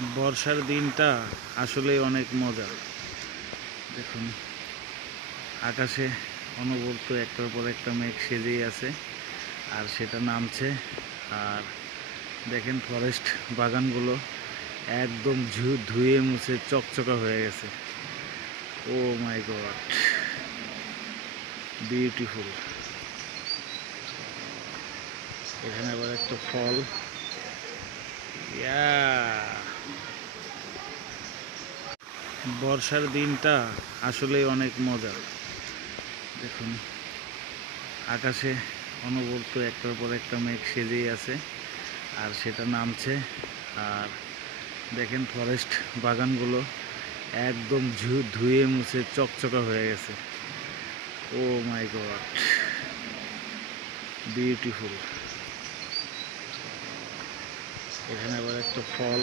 বর্ষার দিনটা আসলেই অনেক মজা। দেখুন, আকাশে অনবরত একটার পর একটা মেঘ সেজেই আছে, আর সেটা নামছে। আর দেখেন, ফরেস্ট বাগানগুলো একদম ধুয়ে মুছে চকচকা হয়ে গেছে। ও মাই গড, বিউটিফুল। এখানে আবার একটা ফল, ইয়া। বর্ষার দিনটা আসলেই অনেক মজা। দেখুন, আকাশে অনবরত একটার পর একটা মেঘ সেজেই আছে, আর সেটা নামছে। আর দেখেন, ফরেস্ট বাগানগুলো একদম ধুয়ে মুছে চকচকা হয়ে গেছে। ও মাই গড, বিউটিফুল। এখানে আবার একটা ফল,